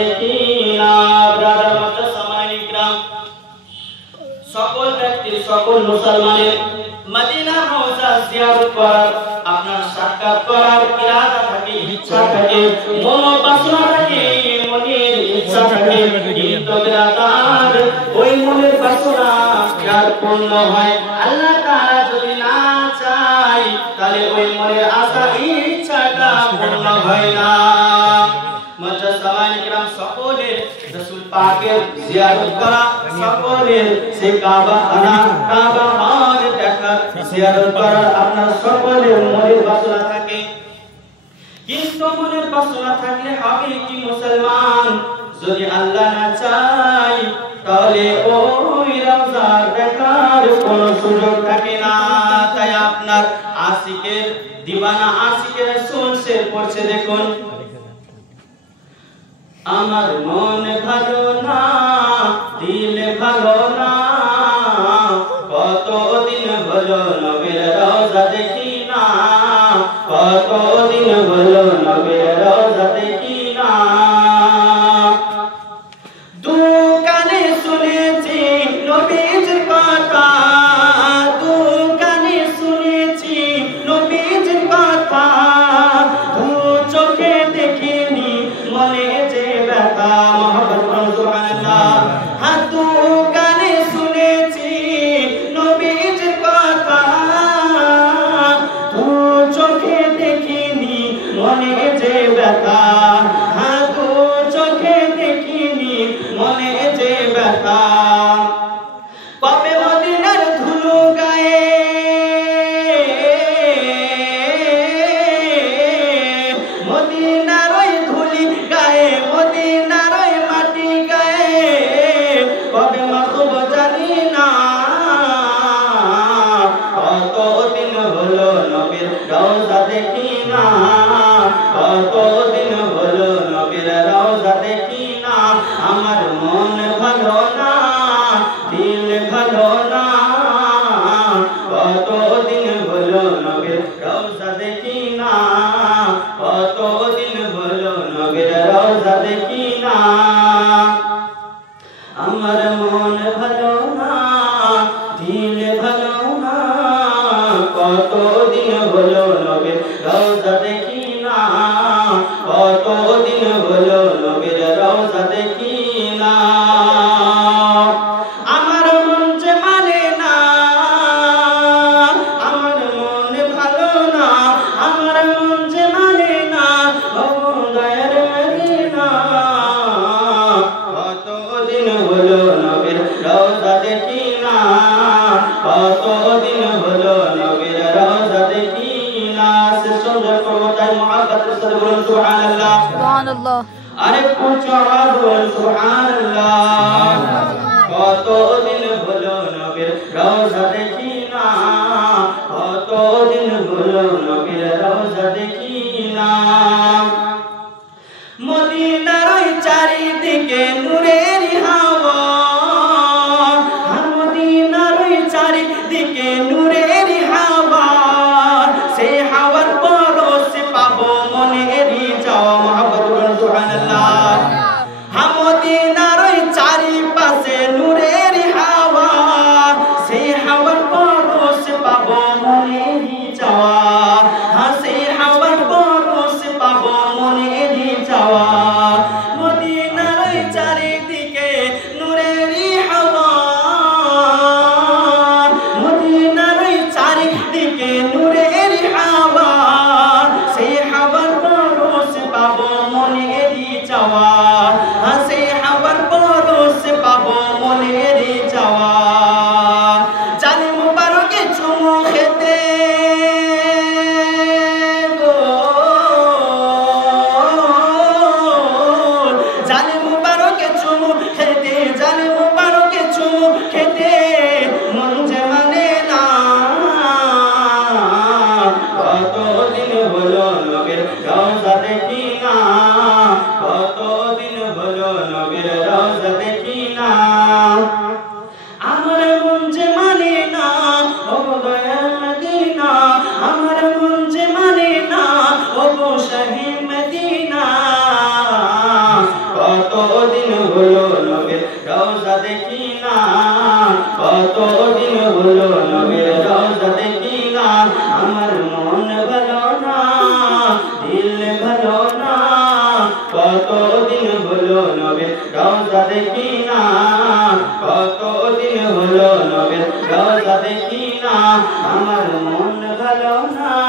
দেখি না। ব্রাদার মুতাসাম্মাইন ইকরাম, সকল ব্যক্তির, সকল মুসলমানের মদিনার রওজা জিয়ারত করার, আপনার সাক্ষাৎ করার ইরাদা থাকে, ইচ্ছা থাকে, মনোবাসনা থাকে, মনের ইচ্ছা থাকে, কিন্তু ব্রাদার ওই মনের বাসনা আর পূর্ণ হয় আল্লাহ তাআলা যদি না চায়, তাহলে ওই মনের আশা ইচ্ছাটা পূর্ণ হয় না। মুতাসাম্মাইন ইকরাম, সকলের রাসূল পাকের জিয়ারত করা, সকলের সে কাবা খানা, কাবা ঘর দেখা, জিয়ারত করা আপনার সকলের মনের বাসনা থাকে। কিন্তু মনের বাসনা থাকলে হবে কি মুসলমান, যদি আল্লাহ না চায় তাহলে ওই রওজা দেখার কোনো সুযোগ থাকে না। তাই আপনার আশিকের দিওয়ানা, আশিকের রাসূল সে পড়ছে, দেখুন, আমার মন ভালো না, দিল ভালো না, কতদিন হলো নবীর রওজা দেখি না, কতদিন হলো নবীর রওজা দেখি না। দুকানে শুনেছি নবীজির কথা, দুকানে শুনেছি নবীজির কথা, দু চোখে দেখিনি মনে যে ব্যথা। মুহাম্মদ সুবহানাল্লাহ। হ্যাঁ, দুকানে শুনেছি নবীজির কথা, দু চোখে দেখিনি মনে যে ব্যথা, হ্যাঁ, দু চোখে দেখিনি মনে যে ব্যথা। কবে মদিনার ধুলো গায়ে, মদিনার ওই ধুলি গায়ে, মদিনার ওই মাটি গায়ে, কবে মাখব জানি না, কতদিন হলো নবীর রওজা দেখি না, কতদিন হলো নবীর রওজা দেখি না। আমার মন ভালো না, দিল ভালো না, কতদিন হলো নবীর রওজা দেখি না, কতদিন হলো নবীর রওজা দেখি না। আমার মন ভালো না, দিল ভালো না, কতদিন হলো নবীর রওজা দেখি না, কতদিন হলো নবীর রওজা দেখি না। আমার মন যে মানে না, আমার মন ভালো না, আমার মন যে মানে না, ও দয়ার মদিনা, কতদিন হলো নবীর রওজা দেখি না, কতদিন হলো নবীর রওজা দেখি না। সে সুন্দর প্রবতায় মুহাব্বতের সাথে বলুন সুবহানাল্লাহ, সুবহানাল্লাহ। আরে উচ্চ আওয়াজ বলুন সুবহানাল্লাহ। কতদিন হলো নবীর রওজা দেখি না, কতদিন হলো নবীর রওজা দেখি না। মদিনার ওই চারিদিকে নূরের হাওয়া, মদিনার ওই চারিদিকে নূরের হাওয়া, সেই হাওয়ার পরশ পাবো মনেরই চাওয়া। মুহাম্মদ সুবহানাল্লাহ। মদিনার ওই চারিপাশে নূরের হাওয়া, সেই হাওয়ার পরশ পাবো মনেরই চাওয়া, সেই হাওয়ার পরশ পাবো মনেরই চাওয়া। মদিনার ওই চারিদিকে নূরেরই হাওয়া, মদিনার ওই চারিদিকে নূরের হাওয়া, সেই হাওয়ার পরশ পাবো মনেরই চাওয়া, সেই হাওয়ার পরশ পাবো মনেরই চাওয়া। জানি মুবারকে চুমু খেতে গো, জানি মুবারকে চুমু খেতে, জানি মুবারকে চুমু খেতে, মন যে মানে না, কতদিন হলো নবীর রওজা দেখি না, কতদিন হলো নবীর রওজা দেখি না। আমার মন যে মানে না, ও দয়ার মদিনা, আমার মন যে মানে না, ও শাহী মদিনা, কত রোজা দেখি না আমার মন ভালো না